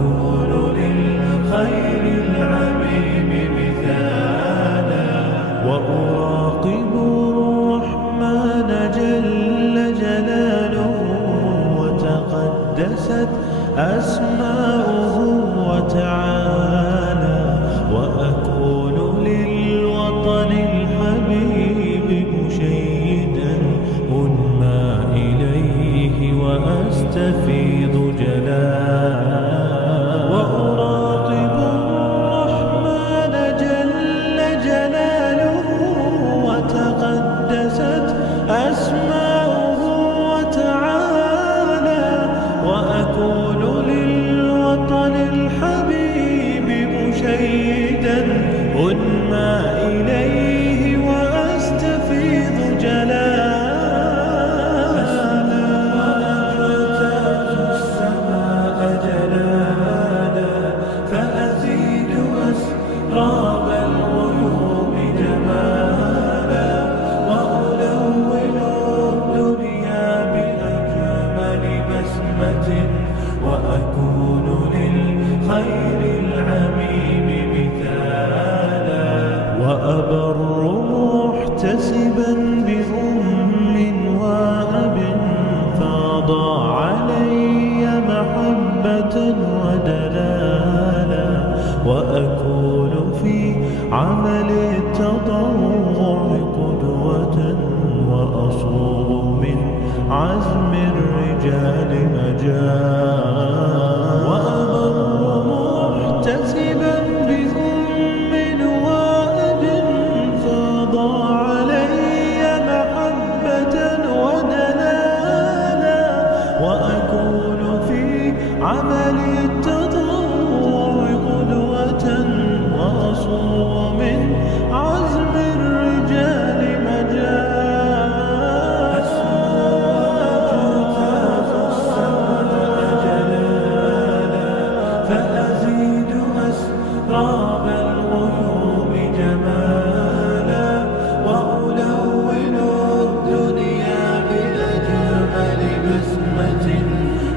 وأكون للخير العميم مثالا وأراقب الرحمن جل جلاله وتقدست أسماؤه وتعالى وأكون للوطن الحبيب مشيدا أنمى إليه وأستفيض جلالا وأراقب الرحمن جل جلاله وتقدست أسماؤه وتعالى وأكون للوطن الحبيب مشيدا أنمى إليه وأستفيض جلالا وأجتاز السماء جلالا فأزيد أسراب الغيوم جمالا وألون الدنيا بأجمل بسمة وأكون للخير العميم مثالا وأبر محتسبا بأم وأب فاض علي محبة ودلالا وأكون في عمل التضرع قدوة وأصوغ من عزم الرجال مجالا وأبر محتسبا بأم وأب فاض علي محبة ودلالا وأكون في عمل التضرع قدوة وأصوغ من عزم الرجال مجالا أجتاز السماء جلالا فأزيد أسراب الغيوم جمالا وألون الدنيا بأجمل بسمة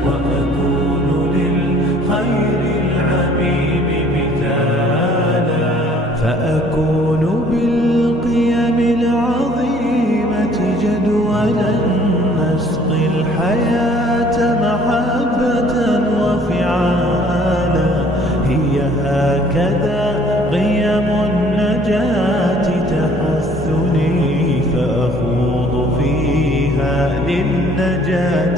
وأكون للخير العميم مثالا فأكون بالقيم العظيمة جدولا نسقي الحياة محبة وفعالا هي هكذا قيم النجاة تحثني فأخوض فيها للنجاة